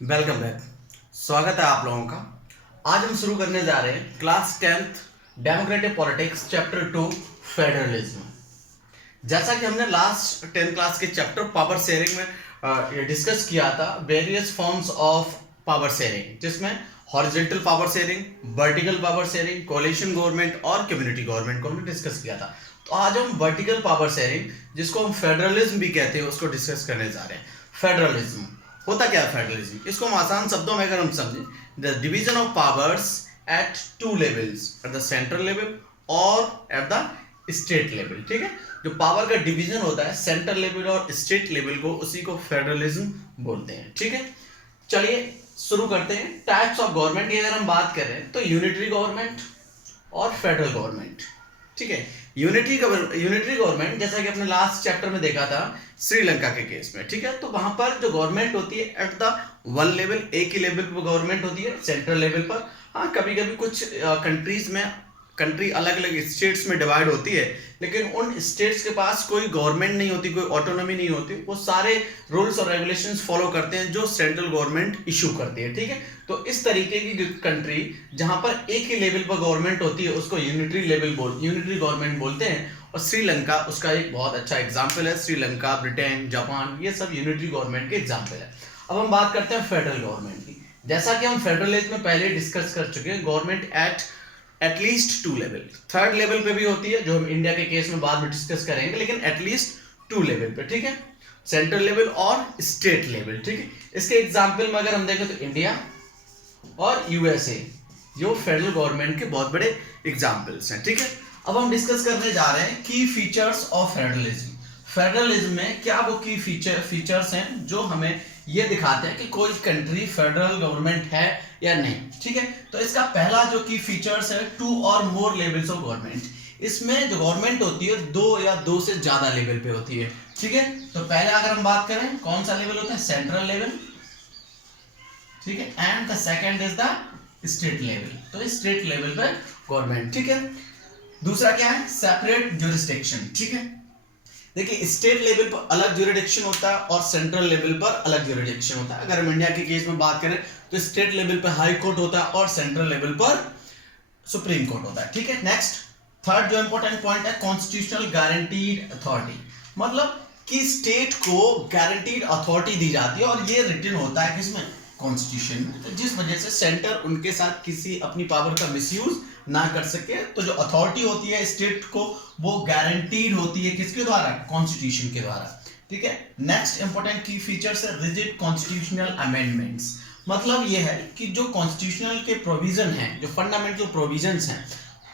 Welcome back. स्वागत है आप लोगों का। आज हम शुरू करने जा रहे हैं class 10th democratic politics chapter 2 federalism. जैसा कि हमने लास्ट 10th क्लास के चैप्टर पावर शेयरिंग में डिस्कस किया था various forms of power sharing, जिसमें horizontal power sharing, vertical power sharing, coalition government और कम्युनिटी गवर्नमेंट को हमने डिस्कस किया था। तो आज हम वर्टिकल पावर शेयरिंग, जिसको हम फेडरलिज्म भी कहते हैं, उसको डिस्कस करने जा रहे हैं। फेडरलिज्म होता क्या है? फेडरलिज्म, इसको हम आसान शब्दों में अगर हम समझें, the division of powers at two levels, at the central level और एट द स्टेट लेवल। ठीक है, जो पावर का डिवीजन होता है सेंट्रल लेवल और स्टेट लेवल को, उसी को फेडरलिज्म बोलते हैं। ठीक है, चलिए शुरू करते हैं। टाइप्स ऑफ गवर्नमेंट की अगर हम बात करें तो यूनिटरी गवर्नमेंट और फेडरल गवर्नमेंट। ठीक है, यूनिटरी गवर्नमेंट जैसा कि अपने लास्ट चैप्टर में देखा था श्रीलंका के केस में। ठीक है, तो वहां पर जो गवर्नमेंट होती है एट द वन लेवल, एक ही लेवल पर गवर्नमेंट होती है, सेंट्रल लेवल पर। हाँ, कभी कभी कुछ कंट्रीज में, कंट्री अलग अलग स्टेट्स में डिवाइड होती है, लेकिन उन स्टेट्स के पास कोई गवर्नमेंट नहीं होती, कोई ऑटोनॉमी नहीं होती, वो सारे रूल्स और रेगुलेशंस फॉलो करते हैं जो सेंट्रल गवर्नमेंट इशू करती है। ठीक है, तो इस तरीके की कंट्री जहां पर एक ही लेवल पर गवर्नमेंट होती है उसको यूनिटरी गवर्नमेंट बोलते हैं। और श्रीलंका उसका एक बहुत अच्छा एग्जाम्पल है। श्रीलंका, ब्रिटेन, जापान, ये सब यूनिटरी गवर्नमेंट के एग्जाम्पल है। अब हम बात करते हैं फेडरल गवर्नमेंट की। जैसा कि हम फेडरलिज्म में पहले डिस्कस कर चुके हैं, government at least two level, third level पे भी होती है, जो हम इंडिया के केस में बाद में डिस्कस करेंगे, लेकिन एटलीस्ट टू लेवल पे। ठीक है, सेंट्रल लेवल और स्टेट लेवल। ठीक है, इसके एग्जांपल में अगर हम देखें तो इंडिया और यूएसए, जो फेडरल गवर्नमेंट के बहुत बड़े एग्जांपल्स हैं। ठीक है, अब हम डिस्कस करने जा रहे हैं की फीचर्स ऑफ फेडरलिज्म। फेडरलिज्म में क्या वो की फीचर्स हैं जो हमें ये दिखाते हैं कि कोई कंट्री फेडरल गवर्नमेंट है या नहीं। ठीक है, तो इसका पहला जो की फीचर्स है, टू और मोर लेवल्स ऑफ गवर्नमेंट। इसमें जो गवर्नमेंट होती है दो या दो से ज्यादा लेवल पे होती है। ठीक है, तो पहले अगर हम बात करें कौन सा लेवल होता है? Central level. ठीक है, and the second is the state level, तो स्टेट लेवल पे गवर्नमेंट। ठीक है, दूसरा क्या है? Separate jurisdiction. ठीक है, देखिए स्टेट लेवल पर अलग ज्यूरिडिक्शन होता है और सेंट्रल लेवल पर अलग ज्यूरिडिक्शन होता है। अगर हम इंडिया के केस में बात करें तो स्टेट लेवल पर हाई कोर्ट होता है और सेंट्रल लेवल पर सुप्रीम कोर्ट होता है। ठीक है, नेक्स्ट थर्ड जो इंपॉर्टेंट पॉइंट है, कॉन्स्टिट्यूशनल गारंटीड अथॉरिटी, मतलब कि स्टेट को गारंटीड अथॉरिटी दी जाती है और ये रिटन होता है किसमें? कॉन्स्टिट्यूशन में। तो जिस वजह से सेंटर उनके साथ किसी अपनी पावर का मिसयूज ना कर सके, तो जो अथॉरिटी होती है स्टेट को, वो गारंटीड होती है किसके द्वारा? कॉन्स्टिट्यूशन के द्वारा। ठीक है, नेक्स्ट इंपॉर्टेंट की फीचर्स है रिजिड कॉन्स्टिट्यूशनल अमेंडमेंट्स, मतलब ये है कि जो कॉन्स्टिट्यूशनल के प्रोविजन हैं, जो फंडामेंटल प्रोविजंस हैं,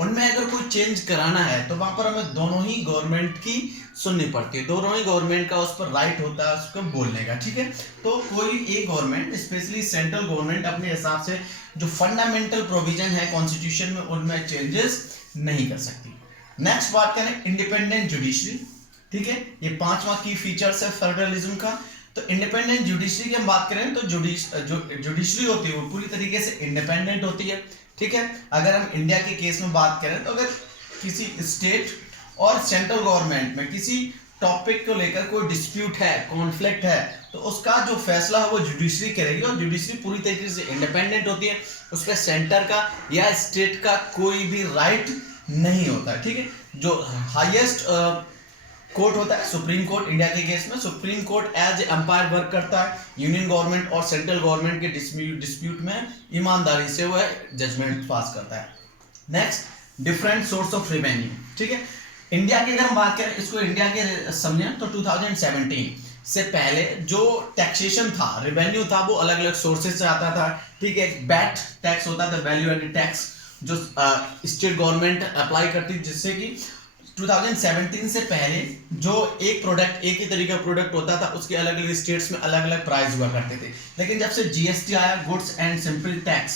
उनमें अगर कोई चेंज कराना है तो वहां पर हमें दोनों ही गवर्नमेंट की सुननी पड़ती है, दोनों ही गवर्नमेंट का उस पर राइट होता है उसको बोलने का। ठीक है, तो कोई एक गवर्नमेंट, स्पेशली सेंट्रल गवर्नमेंट, अपने हिसाब से जो फंडामेंटल प्रोविजन है कॉन्स्टिट्यूशन में उनमें चेंजेस नहीं कर सकती। नेक्स्ट बात करें इंडिपेंडेंट जुडिशरी। ठीक है, ये पांचवा की फीचर्स है फेडरलिज्म का। तो इंडिपेंडेंट जुडिशरी की हम बात करें तो जुडिशरी होती है वो पूरी तरीके से इंडिपेंडेंट होती है। ठीक है, अगर हम इंडिया के केस में बात करें तो अगर किसी स्टेट और सेंट्रल गवर्नमेंट में किसी टॉपिक को लेकर कोई डिस्प्यूट है, कॉन्फ्लिक्ट है, तो उसका जो फैसला है वो जुडिशरी करेगी और जुडिशरी पूरी तरीके से इंडिपेंडेंट होती है, उस पर सेंटर का या स्टेट का कोई भी राइट नहीं होता। ठीक है, जो हाईएस्ट कोर्ट होता है सुप्रीम कोर्ट, इंडिया के केस में supreme court as umpire work करता है, यूनियन गवर्नमेंट और सेंट्रल गवर्नमेंट के डिस्प्यूट में ईमानदारी से वह जजमेंट पास करता है। Next different source of revenue. ठीक है, इंडिया की अगर हम बात करें, इसको इंडिया के समझें तो 2017 से पहले जो टैक्सेशन था, रेवेन्यू था, वो अलग अलग सोर्सेज से आता था। ठीक है, वैट टैक्स होता था, वैल्यू एडेड टैक्स, जो स्टेट गवर्नमेंट अप्लाई करती, जिससे कि 2017 से पहले जो एक प्रोडक्ट, एक ही तरीके का प्रोडक्ट होता था, उसके अलग अलग स्टेट्स में अलग अलग प्राइस हुआ करते थे। लेकिन जब से जीएसटी आया, goods and simple tax,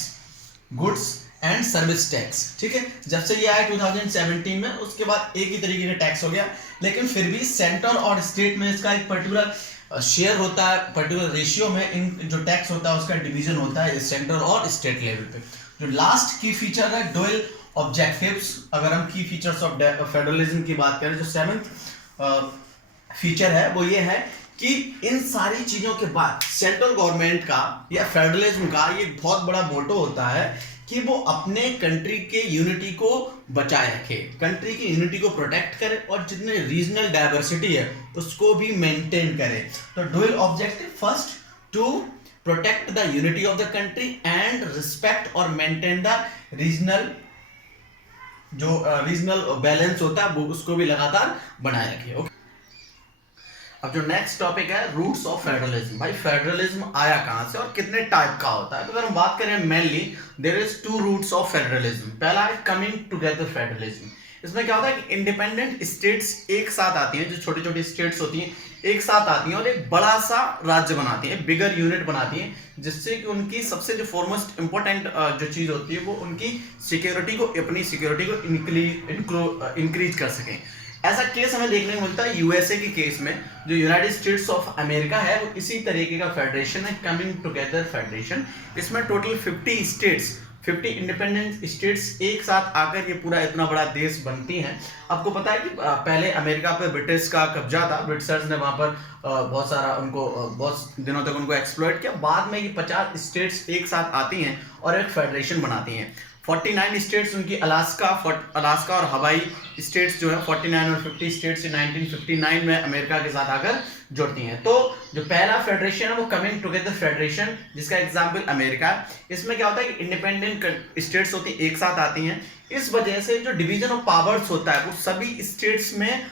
goods and service tax, ठीक है, जब से ये आया 2017 में, उसके बाद एक ही तरीके का टैक्स हो गया। लेकिन फिर भी सेंटर और स्टेट में इसका एक पर्टिकुलर शेयर होता है, पर्टिकुलर रेशियो में इन जो टैक्स होता है उसका डिवीजन होता है सेंटर और स्टेट लेवल पे। जो लास्ट की फीचर है डुअल ऑब्जेक्टिव्स। अगर हम की फीचर्स ऑफ फेडरलिज्म की बात करें, जो सेवेंथ फीचर है वो ये है कि इन सारी चीजों के बाद सेंट्रल गवर्नमेंट का या फेडरलिज्म का ये बहुत बड़ा मोटो होता है कि वो अपने कंट्री के यूनिटी को बचाए रखे, कंट्री की यूनिटी को प्रोटेक्ट करे और जितने रीजनल डाइवर्सिटी है उसको भी मेंटेन करे। तो dual objective, first to protect the unity of the country and respect और मेंटेन द रीजनल जो रीजनल बैलेंस होता है वो उसको भी लगातार बनाए रखे। ओके, अब जो नेक्स्ट टॉपिक है रूट्स ऑफ फेडरलिज्म। भाई फेडरलिज्म आया कहां से और कितने टाइप का होता है? तो अगर हम बात करें mainly there is two routes of federalism. पहला है कमिंग टुगेदर फेडरलिज्म। इसमें क्या होता है कि इंडिपेंडेंट स्टेट्स एक साथ आती हैं, जो छोटी छोटी स्टेट्स होती हैं एक साथ आती हैं और एक बड़ा सा राज्य बनाती हैं, बिगर यूनिट बनाती हैं, जिससे कि उनकी सबसे जो फॉरमोस्ट इंपॉर्टेंट जो चीज होती है वो उनकी सिक्योरिटी को, अपनी सिक्योरिटी को इंक्रीज कर सकें। ऐसा केस हमें देखने को मिलता है यूएसए के केस में, जो यूनाइटेड स्टेट्स ऑफ अमेरिका है वो इसी तरीके का फेडरेशन है, कमिंग टुगेदर फेडरेशन। इसमें टोटल 50 स्टेट्स, 50 इंडिपेंडेंट स्टेट्स एक साथ आकर ये पूरा इतना बड़ा देश बनती हैं। आपको पता है कि पहले अमेरिका पे ब्रिटिश का कब्जा था, ब्रिटिशर्स ने वहां पर बहुत सारा उनको बहुत दिनों तक उनको एक्सप्लॉइट किया। बाद में ये 50 स्टेट्स एक साथ आती हैं और एक फेडरेशन बनाती हैं। 49 स्टेट्स उनकी अलास्का और हवाई स्टेट्स जो है 49 और 50 स्टेट्स 1959 में अमेरिका के साथ आकर जुड़ती हैं। तो जो पहला फेडरेशन है वो कमिंग टुगेदर फेडरेशन, जिसका एग्जांपल अमेरिका है। इसमें क्या होता है कि इंडिपेंडेंट स्टेट्स होती हैं एक साथ आती हैं, इस वजह से जो डिवीजन ऑफ पावर्स होता है वो सभी स्टेट्स में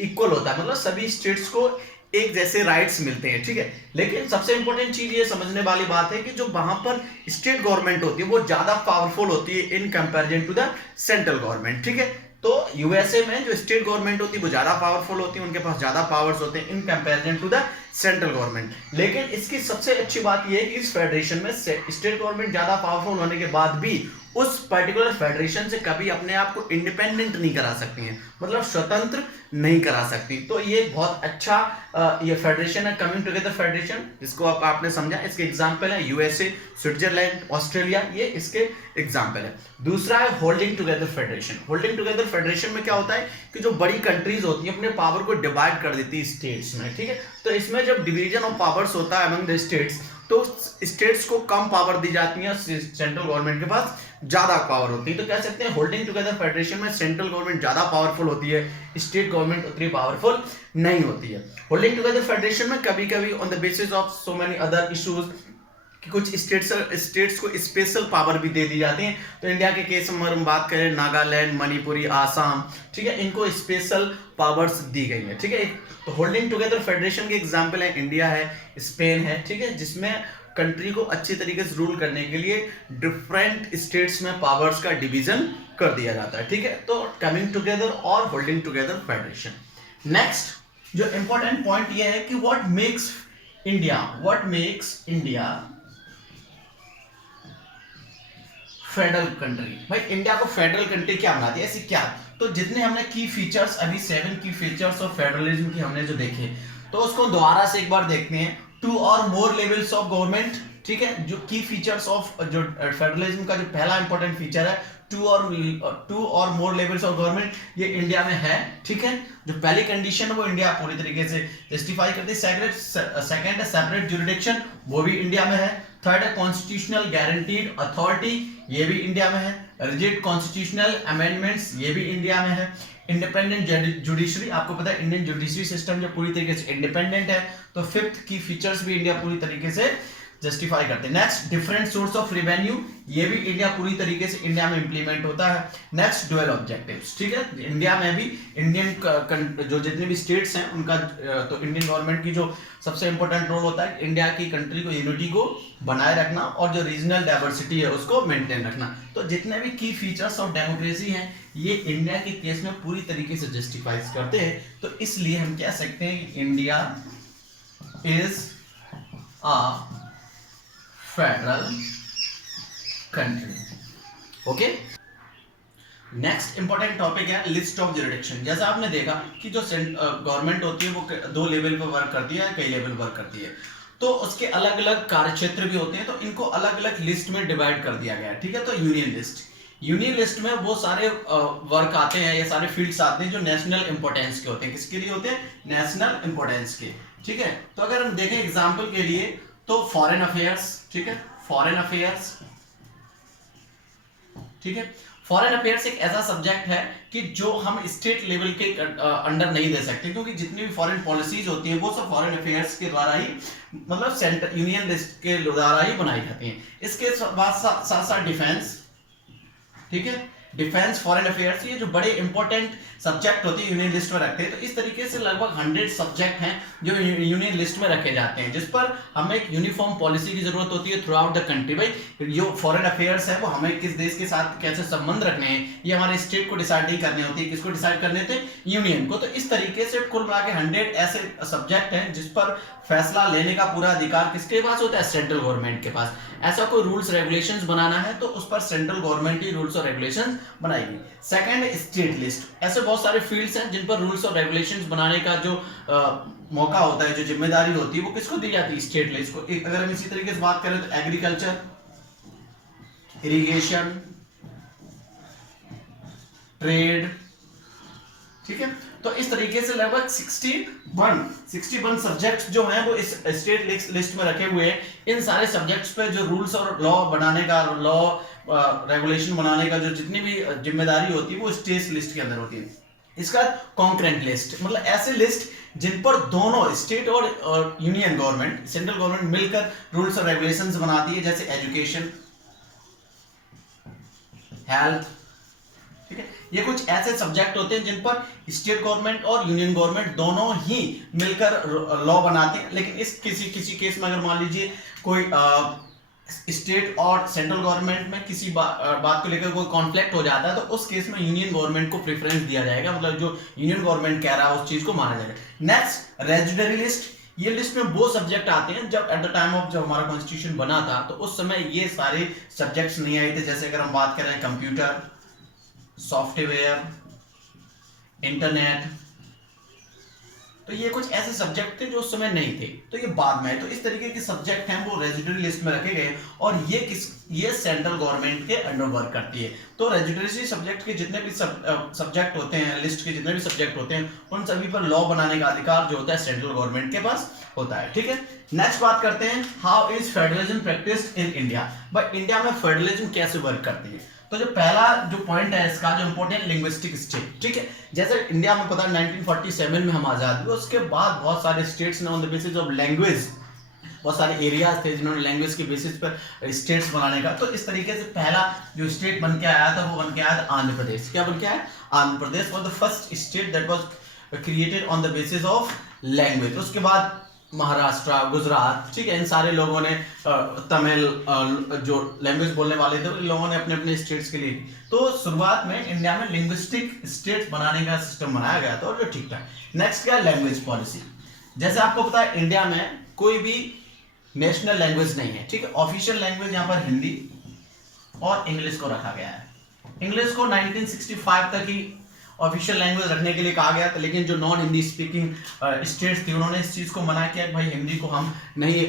इक्वल होता है, मतलब सभी स्टेट्स को एक जैसे राइट्स मिलते हैं, ठीक है। लेकिन सबसे इंपॉर्टेंट चीज ये समझने वाली बात है कि जो वहां पर स्टेट गवर्नमेंट होती है वो ज्यादा पावरफुल होती है in comparison to the central government, ठीक है। तो यूएसए में जो स्टेट गवर्नमेंट होती है वो ज्यादा पावरफुल होती है, उनके पास ज्यादा पावर्स होते हैं in comparison to the central government. लेकिन इसकी सबसे अच्छी बात यह है कि इस फेडरेशन में स्टेट गवर्नमेंट ज्यादा पावरफुल होने के बाद भी उस पर्टिकुलर फेडरेशन से कभी अपने आप को इंडिपेंडेंट नहीं करा सकती हैं, मतलब स्वतंत्र नहीं करा सकती। तो ये बहुत अच्छा ये फेडरेशन है कमिंग टुगेदर फेडरेशन, जिसको आपने समझा। इसके एग्जांपल है यूएसए, स्विट्जरलैंड, ऑस्ट्रेलिया, ये इसके एग्जांपल है। दूसरा है holding together federation. Holding together federation में क्या होता है कि जो बड़ी कंट्रीज होती हैं अपने पावर को डिवाइड कर देती है स्टेट्स में, ठीक है। तो इसमें जब डिवीजन ऑफ पावर्स होता है अमंग द स्टेट्स, तो स्टेट्स को कम पावर दी जाती है, सेंट्रल गवर्नमेंट के पास ज्यादा पावर होती है। तो कह सकते हैं होल्डिंग टुगेदर फेडरेशन में सेंट्रल गवर्नमेंट ज्यादा पावरफुल होती है, स्टेट गवर्नमेंट उतनी पावरफुल नहीं होती है। होल्डिंग टुगेदर फेडरेशन में कभी कभी on the basis of so many other issues कि कुछ स्टेट्स को स्पेशल पावर भी दे दी जाती है। तो इंडिया के केस में हम बात करें नागालैंड, मणिपुरी, आसाम, ठीक है, इनको स्पेशल पावर्स दी गई है, ठीक है। तो होल्डिंग टुगेदर फेडरेशन के एग्जांपल है इंडिया है, स्पेन है, ठीक है, जिसमें कंट्री को अच्छी तरीके से रूल करने के लिए डिफरेंट स्टेट्स में पावर्स का डिवीजन कर दिया जाता है, ठीक है। तो कमिंग टुगेदर और होल्डिंग टुगेदर फेडरेशन। नेक्स्ट जो इंपॉर्टेंट पॉइंट ये है कि what makes India federal country. भाई इंडिया को फेडरल कंट्री क्या बनाती है, ऐसी क्या? तो जितने हमने की फीचर्स, अभी 7 की फीचर्स ऑफ फेडरलिज्म की हमने जो देखे, तो उसको दोबारा से एक बार देखते हैं। 2 और मोर लेवल्स ऑफ गवर्नमेंट, ठीक है। जो की फीचर्स ऑफ जो फेडरलिज्म का जो पहला इंपॉर्टेंट फीचर है 2 और मोर लेवल्स ऑफ गवर्नमेंट, ये इंडिया में है, ठीक है। जो पहली कंडीशन है वो इंडिया पूरी तरीके से जस्टिफाई करती है। सेकंड है सेपरेट ज्यूरिडिक्शन, वो भी इंडिया में है। थर्ड है कॉन्स्टिट्यूशनल गारंटीड अथॉरिटी, ये भी इंडिया में है। रिजिड कॉन्स्टिट्यूशनल अमेंडमेंट्स, ये भी इंडिया में है। इंडिपेंडेंट जुडिशरी, आपको पता है इंडियन जुडिशरी सिस्टम जो पूरी तरीके से इंडिपेंडेंट है। तो 5th की फीचर्स भी इंडिया पूरी तरीके से जस्टिफाई करते हैं। Next different source of revenue, ये भी इंडिया पूरी तरीके से इंडिया में इंप्लीमेंट होता है। नेक्स्ट डुअल ऑब्जेक्टिव्स, ठीक है। इंडिया में भी इंडियन जो जितने भी स्टेट्स हैं उनका तो इंडियन गवर्नमेंट की जो सबसे इंपॉर्टेंट रोल होता है इंडिया की कंट्री को यूनिटी को बनाए रखना और जो रीजनल डाइवर्सिटी है उसको मेंटेन रखना। तो जितने भी की फीचर्स ऑफ डेमोक्रेसी हैं ये इंडिया के केस में पूरी तरीके से जस्टिफाई करते हैं। तो इसलिए हम कह सकते हैं कि India is a federal country. Okay, next important topic है लिस्ट ऑफ ज्यूरिडिक्शन। जैसा आपने देखा कि जो गवर्नमेंट होती है वो 2 लेवल पर वर्क करती है, कई लेवल वर्क करती है, तो उसके अलग अलग कार्यक्षेत्र भी होते हैं, तो इनको अलग अलग लिस्ट में डिवाइड कर दिया गया है, ठीक है। तो यूनियन लिस्ट में वो सारे वर्क आते हैं, ये सारे फील्ड्स आते हैं जो नेशनल इंपॉर्टेंस के होते हैं। किसके लिए होते हैं? नेशनल इंपॉर्टेंस के। ठीक है। तो अगर हम देखें एग्जाम्पल के लिए तो फॉरेन अफेयर्स, ठीक है, फॉरेन अफेयर्स, ठीक है। फॉरेन अफेयर्स एक ऐसा सब्जेक्ट है कि जो हम स्टेट लेवल के अंडर नहीं दे सकते, क्योंकि जितनी भी फॉरेन पॉलिसीज होती हैं वो सब फॉरेन अफेयर्स के द्वारा ही, मतलब सेंटर यूनियन लिस्ट के द्वारा ही बनाई जाती हैं। इसके बाद साथ साथ डिफेंस, ठीक है, डिफेंस, फॉरेन अफेयर्स, ये जो बड़े इंपॉर्टेंट सब्जेक्ट होते हैं यूनियन लिस्ट में रखते हैं। तो इस तरीके से लगभग 100 सब्जेक्ट हैं जो यूनियन लिस्ट में रखे जाते हैं, जिस पर हमें एक यूनिफॉर्म पॉलिसी की जरूरत होती है थ्रू आउट द कंट्री। भाई जो फॉरेन अफेयर्स है वो हमें किस देश के साथ कैसे संबंध रखने हैं ये हमारे स्टेट को डिसाइड नहीं करने होती है, किसको डिसाइड करने थे, यूनियन को। तो इस तरीके से कुल मिला के 100 ऐसे सब्जेक्ट हैं जिस पर फैसला लेने का पूरा अधिकार किसके पास होता है, सेंट्रल गवर्नमेंट के पास। ऐसा कोई रूल्स रेगुलेशंस बनाना है तो उस पर सेंट्रल गवर्नमेंट ही रूल्स और रेगुलेशंस बनाएगी। Second, state list. ऐसे बहुत सारे फील्ड्स हैं जिन पर रूल्स और रेगुलेशंस बनाने का जो मौका होता है, जो जिम्मेदारी होती है, वो किसको दी जाती है, स्टेट लिस्ट को। अगर हम इसी तरीके से बात करें तो एग्रीकल्चर, इरिगेशन, ट्रेड, ठीक है। तो इस तरीके से लगभग 61 सब्जेक्ट्स जो हैं वो इस स्टेट लिस्ट में रखे हुए हैं। इन सारे सब्जेक्ट्स पे जो रूल्स और लॉ बनाने का, लॉ रेगुलेशन बनाने का जो जितनी भी जिम्मेदारी होती है वो स्टेट लिस्ट के अंदर होती है। इसका कॉन्करेंट लिस्ट, मतलब ऐसे लिस्ट जिन पर दोनों स्टेट और यूनियन गवर्नमेंट, सेंट्रल गवर्नमेंट मिलकर रूल्स और रेगुलेशंस बनाती है, जैसे एजुकेशन, हेल्थ, ठीक है। ये कुछ ऐसे सब्जेक्ट होते हैं जिन पर स्टेट गवर्नमेंट और यूनियन गवर्नमेंट दोनों ही मिलकर लॉ बनाते हैं। लेकिन इस किसी केस में अगर मान लीजिए कोई स्टेट और सेंट्रल गवर्नमेंट में किसी बात को लेकर कोई कॉन्फ्लिक्ट हो जाता है तो उस केस में यूनियन गवर्नमेंट को प्रेफरेंस दिया जाएगा, मतलब जो यूनियन गवर्नमेंट कह रहा है उस चीज को माना जाएगा। Next, residuary list. ये लिस्ट में वो सब्जेक्ट आते हैं जब एट द टाइम ऑफ जब हमारा कॉन्स्टिट्यूशन बना था तो उस समय ये सारे सब्जेक्ट्स नहीं आए थे। जैसे अगर हम बात करें कंप्यूटर, सॉफ्टवेयर, इंटरनेट, तो ये कुछ ऐसे सब्जेक्ट थे जो उस समय नहीं थे, तो ये बाद में है। तो इस तरीके के सब्जेक्ट हैं वो रेजिडरी लिस्ट में रखे गए और ये सेंट्रल गवर्नमेंट के अंडर वर्क करती है। तो रेजिडरी सब्जेक्ट के जितने भी सब्जेक्ट होते हैं, लिस्ट के जितने भी सब्जेक्ट होते हैं, उन सभी पर लॉ बनाने का अधिकार जो होता है सेंट्रल गवर्नमेंट के पास होता है, ठीक है। नेक्स्ट बात करते हैं, how is federalism practised in India. भाई इंडिया में फेडरलिज्म कैसे वर्क करती है। तो जो पहला जो पॉइंट है इसका जो इंपॉर्टेंट, लिंग्विस्टिक स्टेट, ठीक है। जैसे इंडिया में पता है 1947 में हम आजाद हुए, उसके बाद बहुत सारे स्टेट्स ने on the basis of language, बहुत सारे एरियाज थे जिन्होंने लैंग्वेज के बेसिस पर स्टेट्स बनाने का। तो इस तरीके से पहला जो स्टेट बन के आया था वो बन के आया था आंध्र प्रदेश। क्या बन के आया, Andhra Pradesh was the first state that was created on the basis of language. उसके बाद महाराष्ट्र, गुजरात, ठीक है, इन सारे लोगों ने तमिल जो लैंग्वेज बोलने वाले थे इन लोगों ने अपने अपने स्टेट्स के लिए। तो शुरुआत में इंडिया में लिंग्विस्टिक स्टेट्स बनाने का सिस्टम बनाया गया था और जो ठीक था। नेक्स्ट क्या, लैंग्वेज पॉलिसी। जैसे आपको पता है इंडिया में कोई भी नेशनल लैंग्वेज नहीं है, ठीक है। ऑफिशियल लैंग्वेज यहाँ पर हिंदी और इंग्लिश को रखा गया है। इंग्लिश को 1965 तक ही ऑफिशियल लैंग्वेज रखने के लिए कहा गया था, लेकिन जो नॉन हिंदी स्पीकिंग स्टेट्स थी उन्होंने इस चीज़ को मना किया कि भाई हिंदी को हम नहीं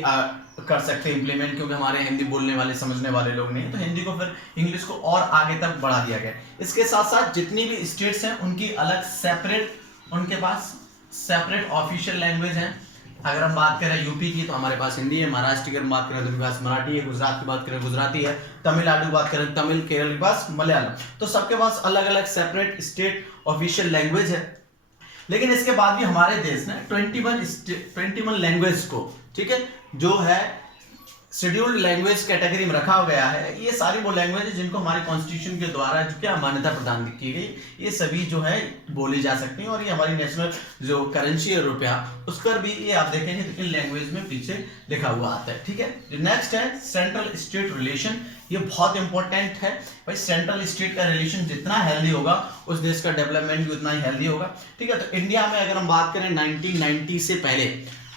कर सकते इम्प्लीमेंट, क्योंकि हमारे हिंदी बोलने वाले समझने वाले लोग नहीं है। तो हिंदी को फिर इंग्लिश को और आगे तक बढ़ा दिया गया। इसके साथ साथ जितनी भी स्टेट्स हैं उनकी अलग सेपरेट, उनके पास सेपरेट ऑफिशियल लैंग्वेज हैं। अगर हम बात करें यूपी की तो हमारे पास हिंदी है, महाराष्ट्र की बात करें तो उनके पास मराठी है, गुजरात की बात करें गुजराती है, तमिलनाडु की बात करें तमिल, केरल के पास मलयालम। तो सबके पास अलग अलग सेपरेट स्टेट ऑफिशियल लैंग्वेज है। लेकिन इसके बाद भी हमारे देश ने 21 लैंग्वेज को, ठीक है, जो है शेड्यूल्ड लैंग्वेज कैटेगरी में रखा गया है। ये सारी वो लैंग्वेज जिनको हमारे कॉन्स्टिट्यूशन के द्वारा जो क्या मान्यता प्रदान की गई, ये सभी जो है बोली जा सकती हैं और ये हमारी नेशनल जो करेंसी है रुपया, उस पर भी ये आप देखेंगे तो इन लैंग्वेज में पीछे लिखा हुआ आता है, ठीक है। जो नेक्स्ट है सेंट्रल स्टेट रिलेशन, ये बहुत इंपॉर्टेंट है। भाई सेंट्रल स्टेट का रिलेशन जितना हेल्दी होगा उस देश का डेवलपमेंट भी उतना ही हेल्दी होगा, ठीक है। तो इंडिया में अगर हम बात करें 1990 से पहले,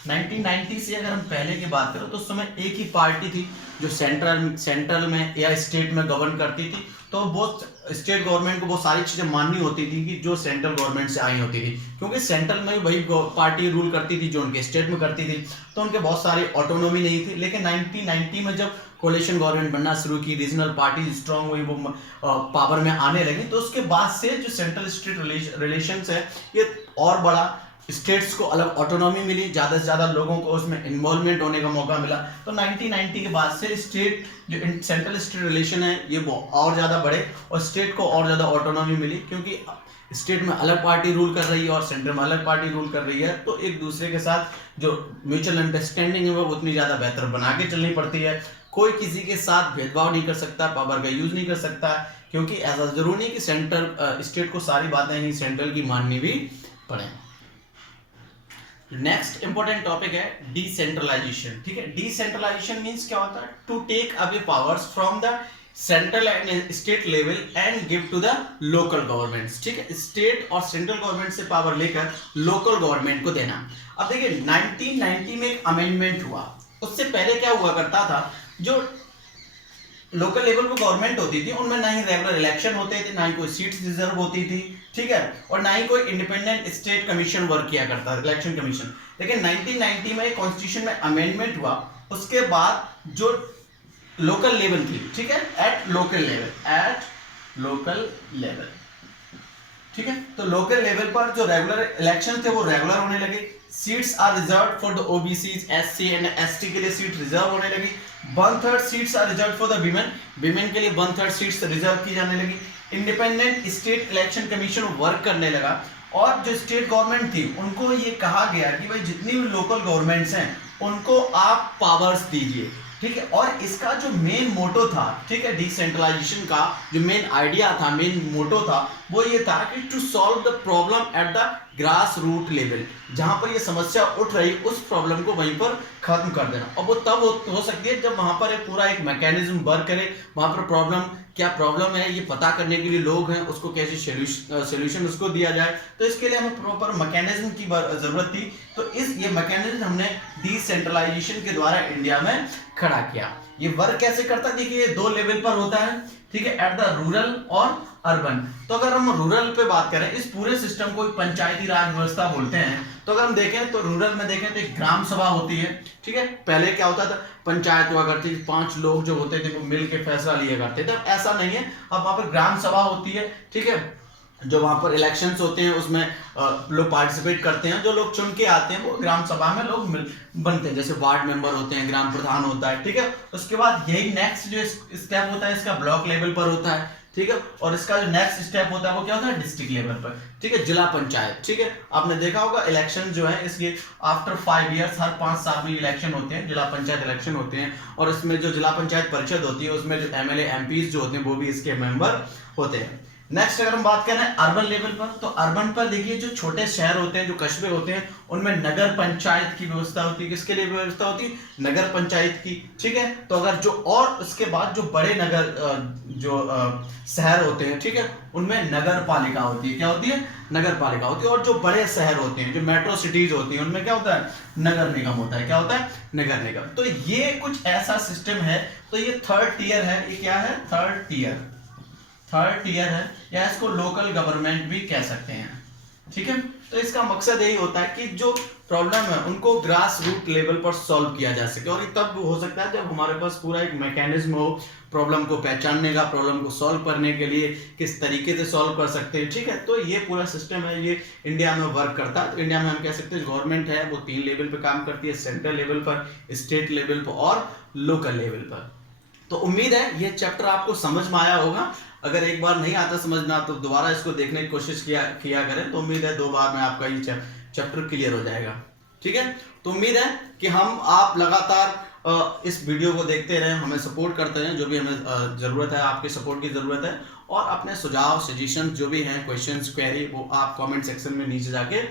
1990 से अगर हम पहले की बात करें तो उस समय एक ही पार्टी थी जो सेंट्रल में या स्टेट में गवर्न करती थी। तो वो स्टेट गवर्नमेंट को वो सारी चीजें माननी होती थी कि जो सेंट्रल गवर्नमेंट से आई होती थी, क्योंकि सेंट्रल में वही पार्टी रूल करती थी जो उनके स्टेट में करती थी, तो उनके बहुत सारी ऑटोनॉमी नहीं थी। लेकिन 1990 में जब कोलिशन गवर्नमेंट बनना शुरू की, रीजनल पार्टी स्ट्रांग हुई, वो पावर में आने लगी, तो उसके बाद से जो सेंट्रल स्टेट रिलेशंस है ये और बड़ा स्टेट्स को अलग ऑटोनॉमी मिली, ज़्यादा से ज़्यादा लोगों को उसमें इन्वॉल्वमेंट होने का मौका मिला। तो 1990 के बाद से स्टेट जो सेंट्रल स्टेट रिलेशन है ये और ज़्यादा बढ़े और स्टेट को और ज़्यादा ऑटोनॉमी मिली, क्योंकि स्टेट में अलग पार्टी रूल कर रही है और सेंटर में अलग पार्टी रूल कर रही है, तो एक दूसरे के साथ जो म्यूचुअल अंडरस्टैंडिंग है वो उतनी ज़्यादा बेहतर बना के चलनी पड़ती है। कोई किसी के साथ भेदभाव नहीं कर सकता, पावर का यूज नहीं कर सकता, क्योंकि ऐसा जरूरी नहीं कि सेंटर स्टेट को सारी बातें ही सेंट्रल की माननी भी पड़े। नेक्स्ट इंपॉर्टेंट टॉपिक है डिसेंट्रलाइजेशन। ठीक है, डिसेंट्रलाइजेशन मींस क्या होता है? To take away powers from the central and state level and give to the local governments. ठीक है, स्टेट और सेंट्रल गवर्नमेंट से पावर लेकर लोकल गवर्नमेंट को देना। अब देखिए 1990 में एक अमेंडमेंट हुआ, उससे पहले क्या हुआ करता था, जो लोकल लेवल पर गवर्नमेंट होती थी उनमें ना ही रेगुलर इलेक्शन होते थे, ना ही कोई सीट्स रिजर्व होती थी, ठीक है, और ना ही कोई इंडिपेंडेंट स्टेट कमीशन वर्क किया करता था, इलेक्शन कमीशन। लेकिन 1990 में कॉन्स्टिट्यूशन में अमेंडमेंट हुआ, उसके बाद जो लोकल लेवल की, ठीक है, एट लोकल लेवल, ठीक है, तो लोकल लेवल पर जो रेगुलर इलेक्शन थे वो रेगुलर होने लगे। Seats are reserve for the OBC, SC and ST के लिए सीट रिजर्व होने लगी। 1/3 seats are reserve for the women के लिए 1/3 सीट्स रिजर्व की जाने लगी। Independent state election commission work करने लगा और जो स्टेट गवर्नमेंट थी उनको ये कहा गया कि भाई जितनी भी लोकल गवर्नमेंट्स हैं उनको आप पावर्स दीजिए। ठीक है, और इसका जो मेन मोटो था, ठीक है, डिसेंट्रलाइजेशन का जो मेन आइडिया था, मेन मोटो था, वो ये था कि to solve the problem at the grass root level. जहां पर ये समस्या उठ रही उस प्रॉब्लम को वहीं पर खत्म कर देना, और वो तब हो सकती है जब वहां पर पूरा एक मैकेनिज्म वर्क करे, वहां पर प्रॉब्लम क्या प्रॉब्लम है ये पता करने के लिए लोग हैं, उसको कैसे सोल्यूशन उसको दिया जाए। तो इसके लिए हमें प्रॉपर मैकेनिज्म की जरूरत थी। तो ये मैकेनिज्म हमने डिसेंट्रलाइजेशन के द्वारा इंडिया में खड़ा किया। ये वर्क कैसे करता है? देखिए 2 लेवल पर होता है, ठीक है, एट द रूरल और अर्बन। तो अगर हम रूरल पे बात करें, इस पूरे सिस्टम को पंचायती राज व्यवस्था बोलते हैं। तो अगर हम देखें तो रूरल में देखें तो एक ग्राम सभा होती है, ठीक है, पहले क्या होता था, पंचायत हुआ करती थी, 5 लोग जो होते थे वो मिल के फैसला लिया करते थे। अब ऐसा नहीं है, अब वहां पर ग्राम सभा होती है, ठीक है, जो वहां पर इलेक्शंस होते हैं उसमें लोग पार्टिसिपेट करते हैं, जो लोग चुन के आते हैं वो ग्राम सभा में लोग बनते हैं, जैसे वार्ड मेंबर होते हैं, ग्राम प्रधान होता है, ठीक है। उसके बाद यही नेक्स्ट जो स्टेप होता है इसका ब्लॉक लेवल पर होता है, ठीक है, और इसका जो नेक्स्ट स्टेप होता है वो क्या होता है, डिस्ट्रिक्ट लेवल पर, ठीक है, जिला पंचायत। ठीक है, आपने देखा होगा इलेक्शन जो है इसके आफ्टर 5 इयर्स, हर 5 साल में इलेक्शन होते हैं, जिला पंचायत इलेक्शन होते हैं, और इसमें जो जिला पंचायत परिषद होती है उसमें जो एमएलए एमपीज जो होते हैं वो भी इसके मेंबर होते हैं। नेक्स्ट अगर हम बात करें अर्बन लेवल पर, तो अर्बन पर देखिए जो छोटे शहर होते हैं, जो कस्बे होते हैं, उनमें नगर पंचायत की व्यवस्था होती है। किसके लिए व्यवस्था होती है? नगर पंचायत की, ठीक है। तो अगर जो और उसके बाद जो बड़े नगर शहर होते हैं, ठीक है, उनमें नगर पालिका होती है। क्या होती है? नगर पालिका होती है। और जो बड़े शहर होते हैं, जो मेट्रो सिटीज होती हैं, उनमें क्या होता है? नगर निगम होता है। क्या होता है? नगर निगम। तो ये कुछ ऐसा सिस्टम है। तो ये 3rd टियर है। ये क्या है? 3rd टियर है, या इसको लोकल गवर्नमेंट भी कह सकते हैं, ठीक है। तो इसका मकसद यही होता है कि जो प्रॉब्लम है उनको ग्रास रूट लेवल पर सॉल्व किया जा सके, और ये तब हो सकता है जब हमारे पास पूरा एक मैकेनिज्म हो प्रॉब्लम को पहचानने का, प्रॉब्लम को सॉल्व करने के लिए किस तरीके से सॉल्व कर सकते हैं, ठीक है। तो ये पूरा सिस्टम है, ये इंडिया में वर्क करता है। तो इंडिया में हम कह सकते हैं गवर्नमेंट है वो 3 लेवल पे काम करती है, सेंट्रल लेवल पर, स्टेट लेवल पर और लोकल लेवल पर। तो उम्मीद है ये चैप्टर आपको समझ में आया होगा। अगर एक बार नहीं आता समझना तो दोबारा इसको देखने की कोशिश किया करें। तो उम्मीद है 2 बार में आपका ये चैप्टर क्लियर हो जाएगा, ठीक है। तो उम्मीद है कि आप लगातार इस वीडियो को देखते रहें, हमें सपोर्ट करते रहें। जो भी हमें ज़रूरत है, आपके सपोर्ट की ज़रूरत है, और अपने सुझाव सजेशन जो भी हैं, क्वेश्चंस क्वेरी, वो आप कमेंट सेक्शन में नीचे जाके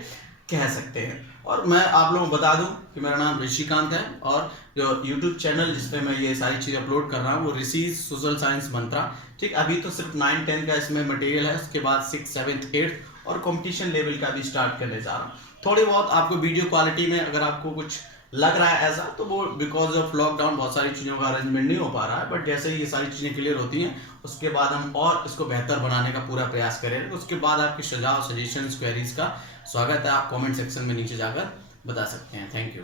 कह सकते हैं। और मैं आप लोगों को बता दूं कि मेरा नाम ऋषिकांत है, और जो YouTube चैनल जिस पे मैं ये सारी चीज़ अपलोड कर रहा हूँ वो ऋषिज सोशल साइंस मंत्रा, ठीक। अभी तो सिर्फ 9, 10 का इसमें मटेरियल है, उसके बाद 6, 7, 8 और कंपटीशन लेवल का भी स्टार्ट करने जा रहा हूँ। थोड़ी बहुत आपको वीडियो क्वालिटी में अगर आपको कुछ लग रहा है ऐसा, तो वो बिकॉज ऑफ लॉकडाउन बहुत सारी चीज़ों का अरेंजमेंट नहीं हो पा रहा है। बट जैसे ही ये सारी चीज़ें क्लियर होती हैं उसके बाद हम और इसको बेहतर बनाने का पूरा प्रयास करेंगे। उसके बाद आपके सुझाव सजेशंस क्वेरीज का स्वागत है, आप कमेंट सेक्शन में नीचे जाकर बता सकते हैं। Thank you.